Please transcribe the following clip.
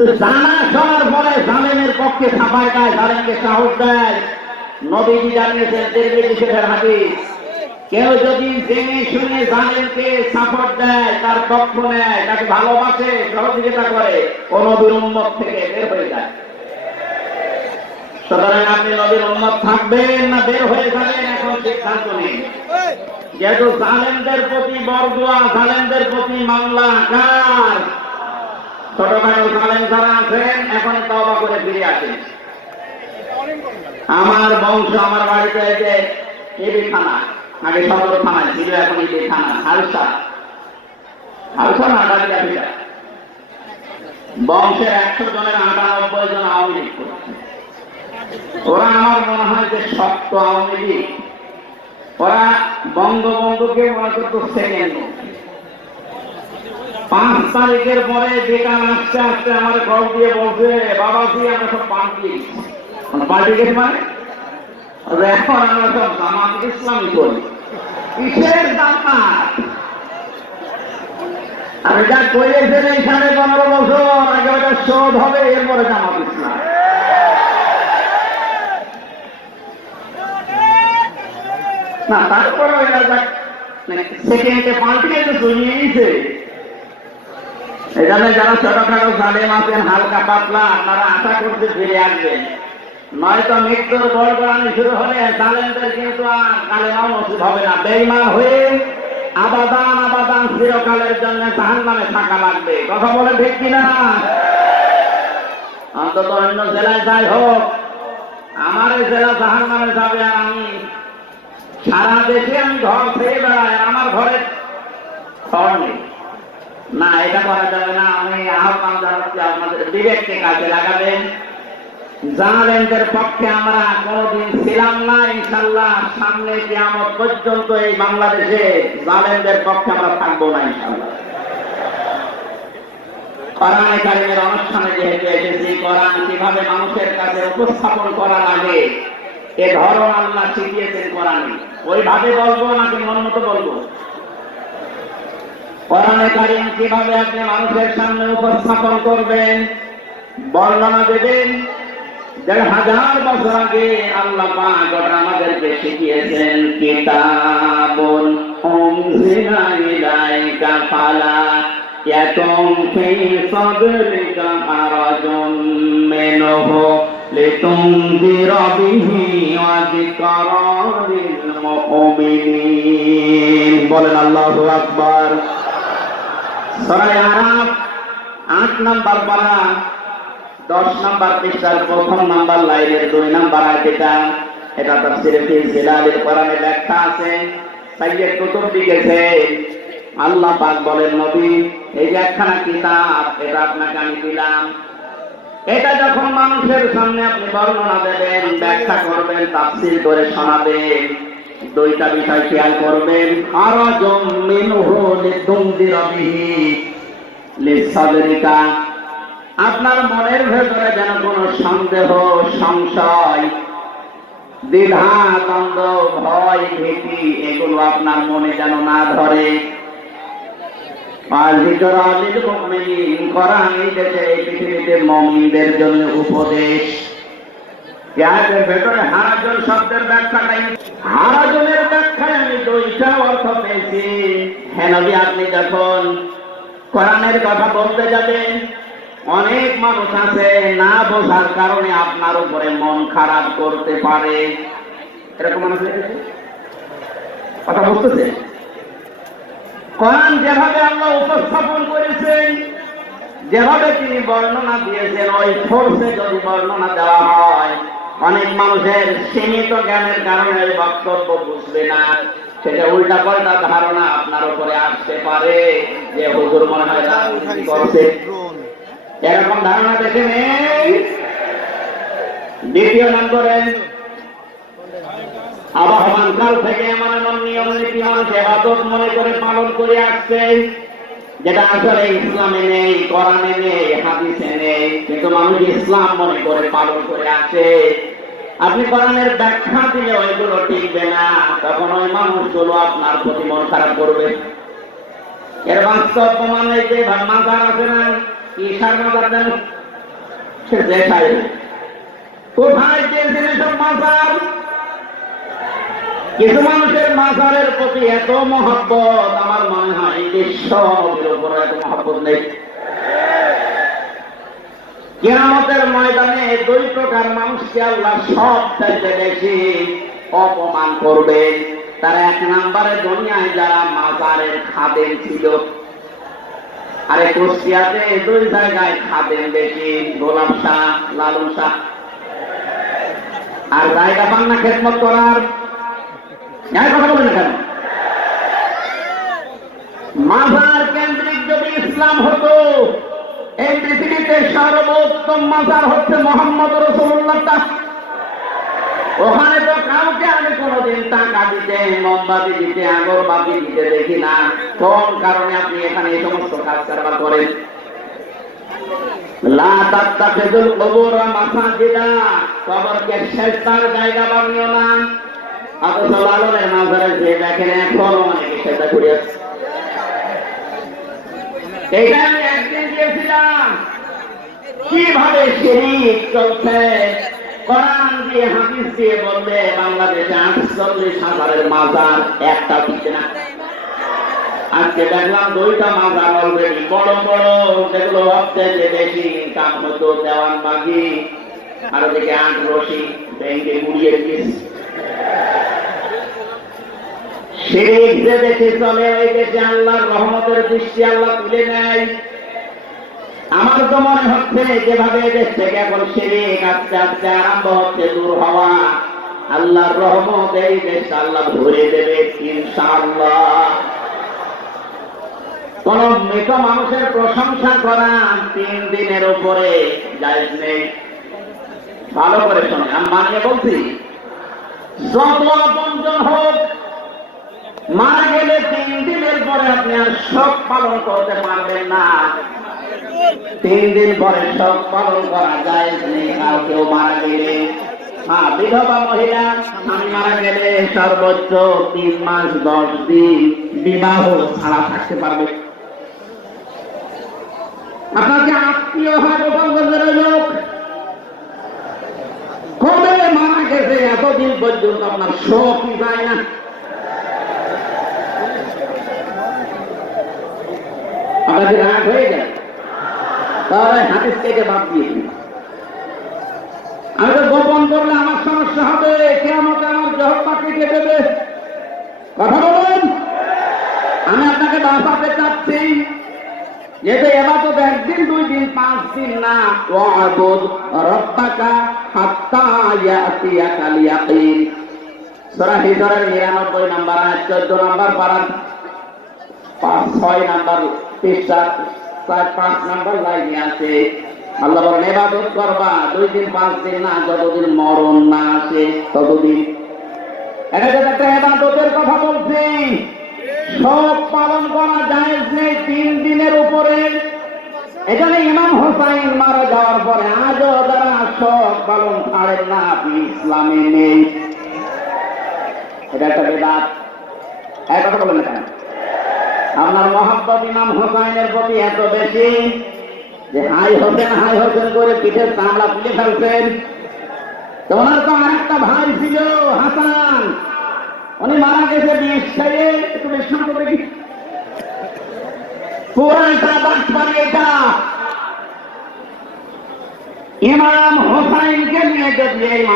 তো জানা শোনার পরে জালেমের পক্ষে সাফাই গায়, জালেমকে সাহস দেয়। নবীজি জানিয়েছেন তিরমিজির হাদিস, কেউ যদি জেনে শুনে জালেমকে সাপোর্ট দেয়, তার পক্ষ নেয়, তাকে ভালোবাসে, সহযোগিতা করে, ও নবীর উম্মত থেকে বের হয়ে যায়। সুতরাং আপনি নবীর উম্মত থাকবেন না বের হয়ে যাবেন, এখন সিদ্ধান্ত নিন। যেহেতু জালেমদের প্রতি বরদোয়া, জালেমদের প্রতি মামলা কার? ছোটখাটো জালেম যারা আছেন এখনই তওবা করে ফিরে আসেন। আমার বংশ, আমার বাড়িতে এই যে এবি থানা, আগে সদর থানা ছিল, এখন এবি থানা, হালসা হালসা না ডালিয়া, বংশের 100 জনের 98 জন আওয়ামী লীগ করছে। ওরা আমার মনে হয় যে শক্ত আওয়ামী লীগ, ওরা বঙ্গবন্ধুকে মনে করতো সেকেন্ড। 5 তারিখের পরে বিকাল আসতে আসতে আমার কল দিয়ে বলছে, বাবাজি আমরা সব পার্টি গেছি, মানে এখন আমরা সব জামাত ইসলামী করি। কিসের জামাত? আমি যা করেছেন এই 15.5 বছর আগে ওটা শোধ হবে, এরপরে জামাত ইসলাম। না তারপরে সেকেন্ডে পাল্টে জড়িয়ে নিয়েছে। এখানে যারা ছোটখাটো জালেম আছেন, হালকা পাতলা, আপনারা আশা করতে ফিরে আসবেন, নয়তো মৃত্যুর বড়গড়ানি শুরু হলে জালেমদের কিন্তু আর কালেমাও নসিব হবে না। বেঈমান হয়ে আবাদান আবাদান চিরকালের জন্য জাহান্নামে থাকা লাগবে। কথা বলে ঠিক কিনা? অন্তত অন্য জেলায় যাই হোক, আমার এই জেলা জাহান্নামে যাবে, আর আমি সারা দেশে আমি ঘর ছেড়ে বেড়াই, আমার ঘরে ঘর নেই। না, এটা করা যাবে না। আমি আহ্বান জানাচ্ছি আপনাদের বিবেককে কাজে লাগাবেন। জালেমদের পক্ষে আমরা কোনদিন ছিলাম না, ইনশাল্লাহ সামনে কিয়ামত পর্যন্ত এই বাংলাদেশে জালেমদের পক্ষে আমরা থাকবো না ইনশাল্লাহ। কোরআনে কারিমের অনুষ্ঠানে যেহেতু এসেছি, কোরআন কিভাবে মানুষের কাছে উপস্থাপন করা লাগে এ ধরন আল্লাহ শিখিয়েছেন কোরআনে। ওইভাবে বলবো নাকি মন মতো বলবো? কোরআনে কারিম কিভাবে আপনি মানুষের সামনে উপস্থাপন করবেন, বর্ণনা দেবেন, 1500 বছর আগে আল্লাহ পাক আমাদেরকে শিখিয়েছেন। কিতাবুন উনজিলা ইলাইকা ফালা ইয়াকুম ফি সাদরিকা হারাজুম মিনহু লিতুনযিরা বিহি ওয়া যিকরা লিল মুমিনিন। বলেন আল্লাহু আকবার। সূরা আরাফ 8 নম্বর পারা 10 নম্বর পৃষ্ঠার 1 নম্বর লাইনের 2 নম্বর আয়াত। এটা তাফসীরে ফি জিলালের কোরআনে লেখা আছে। সাইয়্যিদ কুতুব লিখেছে, আল্লাহ পাক বলেন, নবী এই যে একখানা কিতাব, এটা আপনাকে আমি দিলাম, এটা যখন মানুষের সামনে আপনি বর্ণনা দেবেন, ব্যাখ্যা করবেন, তাফসীর করে শোনাবেন, 2টা বিষয় খেয়াল করবেন। হারাজুম মিনহু লিতুনযিরা বিহি লিসাদরিকা, আপনার মনের ভেতরে যেন কোনো সন্দেহ, সংশয়, দ্বিধা, দ্বন্দ্ব, ভয়, ভীতি এগুলো আপনার মনে যেন না ধরে। আর যিকরা লিল মুমিনিন, কোরআন এই দেশে এই পৃথিবীতে মুমিনদের জন্য উপদেশ। এর ভেতরে হারাজুন শব্দের ব্যাখ্যাটাই, হারাজুনের ব্যাখ্যায় আমি 2টা অর্থ পেয়েছি। হ্যাঁ নবী, আপনি যখন কোরআনের কথা বলতে যাবেন, অনেক মানুষ আছে না বোঝার কারণে আপনার উপরে মন খারাপ করতে পারে। এরকম মানুষ কথা বুঝতেছে? কোরআন যেভাবে আল্লাহ উপস্থাপন করেছেন, যেভাবে তিনি বর্ণনা দিয়েছেন, ওই ফোর্সে যদি বর্ণনা দেওয়া হয়, অনেক মানুষের সীমিত জ্ঞানের কারণে ওই বক্তব্য বুঝবে না, সেটা উল্টা পাল্টা ধারণা আপনার উপরে আসতে পারে যে হুজুর মনে হয় রাজনীতি করছে, এরকম ধারণা দেখে নেই। 2 নম্বরে, আবহমান কাল থেকে এমন এমন নিয়ম নীতি মানুষ ইবাদত মনে করে পালন করে আসছে, যেটা আসলে ইসলামে নেই, কোরআনে নেই, হাদিসে নেই, কিন্তু মানুষ ইসলাম মনে করে পালন করে আসে। আপনি কোরআনের ব্যাখ্যা দিলে ওইগুলো টিকবে না, তখন ওই মানুষগুলো আপনার প্রতি মন খারাপ করবে। এর বাস্তব প্রমাণ এই যে মাজার আছে না, ঈশার মাজার দেন, সে দেখায় কোথায় চেয়েছেন এসব মাজার? কিছু মানুষের মাজারের প্রতি এত মহব্বত, আমার মনে হয় বিশ্ব নবীর উপর এত মহব্বত নেই। কিয়ামতের ময়দানে দুই প্রকার মানুষকে আল্লাহ সব চাইতে বেশি অপমান করবে। তার এক নম্বরে দুনিয়ায় যারা মাজারের খাদেম ছিল, আরে কুষ্টিয়াতে দুই জায়গায় খাদেম বেশি, গোলাপ শাহ, লালু শাহ। আর জায়গা পান না খেদমত করার, কথা বলেন না কেন? মাজার কেন্দ্রিক যদি ইসলাম হতো, এই পৃথিবীতে সর্বোত্তম মাজার হচ্ছে মোহাম্মদ রাসূলুল্লাহ। ওখানে তো কাউকে আমি কোনোদিন টাকা দিতে, মোমবাতি দিতে, আগরবাতি দিতে দেখি না। কোন কারণে আপনি এখানে এই সমস্ত কাজ কারবার করেন? লা তাত্তাখিযুল কুবুর মাসাজিদা, কবরকে সেজদার জায়গা বানিও না। অথচ লালনের মাজারে যে দেখেন এখন অনেকে সেজদা করে আছে। এইটা আমি একদিন গিয়েছিলাম, কিভাবে শিরক চলছে। কোরআন দিয়ে হাদিস দিয়ে বললে বাংলাদেশে 48,000 মাজার, একটা দিচ্ছে না। আজকে দেখলাম 2টা মাজার অলরেডি বড় বড়, যেগুলো সবচেয়ে বেশি ইনকাম হতো দেওয়ানবাগি, আর ওদিকে 8 রশি ব্যাংকে মুড়িয়ে দিয়েছে। শিরক যে দেশে চলে, ওই দেশে আল্লাহর রহমতের দৃষ্টি আল্লাহ তুলে নেয়। আমার তো মনে হচ্ছে যেভাবে দেশ থেকে এখন শিরক আস্তে আস্তে আরম্ভ হচ্ছে দূর হওয়া, আল্লাহর রহমত এই দেশটা আল্লাহ ভরে দেবে ইনশাআল্লাহ। কোন মৃত মানুষের প্রশংসা করা 3 দিনের উপরে জায়েজ নেই। ভালো করে শোনে, আমি মানিয়ে বলছি, যত আপনজন হোক, মারা গেলে 3 দিনের পরে আপনি আর শোক পালন করতে পারবেন না। 3 দিন পরে শোক পালন করা যায় নেই। আর কেউ মারা গেলে, হ্যাঁ, বিধবা মহিলা স্বামী মারা গেলে সর্বোচ্চ 3 মাস 10 দিন বিবাহ ছাড়া থাকতে পারবে। আপনাকে আত্মীয় হয় গোপালগঞ্জের লোক, কবে মারা গেছে এতদিন পর্যন্ত আপনার শোকই যায় না। আপনাকে রাগ হয়ে যায়, তাহলে হাদিস থেকে বাদ দিয়ে দিন। আমি তো গোপন করলে আমার সমস্যা হবে, কিয়ামতে আমার জহরটা কেটে দেবে। কথা বলুন, আমি আপনাকে বাঁচাতে চাচ্ছি। যেহেতু ইবাদত 1 দিন 2 দিন 5 দিন না, ওয়াবুদ রাব্বাকা হাত্তা ইয়াতিয়াকাল ইয়াকিন। সূরা হিজরের 99 নম্বর আয়াত, 14 নম্বর পারা, 6 নম্বর পৃষ্ঠা, 5 নম্বর লাইনে আছে। আল্লাহ বলেন ইবাদত করবা 2 দিন 5 দিন না, যতদিন মরণ না আসে ততদিন। এটা যে একটা ইবাদতের কথা বলছি, শোক পালন করা জায়েজ নেই 3 দিনের উপরে। এখানে ইমাম হোসাইন মারা যাওয়ার পরে আজও যারা শোক পালন ছাড়েন না, আপনি ইসলামে নেই। এটা একটা বেদাত। এই কথা বলেন কেন? আপনার মহব্বত ইমাম হোসাইনের প্রতি এত বেশি যে হাই হোসেন করে পিঠের চামড়া তুলে ফেলছেন। তো ওনার তো আরেকটা ভাই ছিল হাসান, উনি মারা গেছে বিষ খেয়ে। একটু বিশ্বাস করে কি পুরাটা বাটপারি এটা। ইমাম হোসাইনকে নিয়ে যদি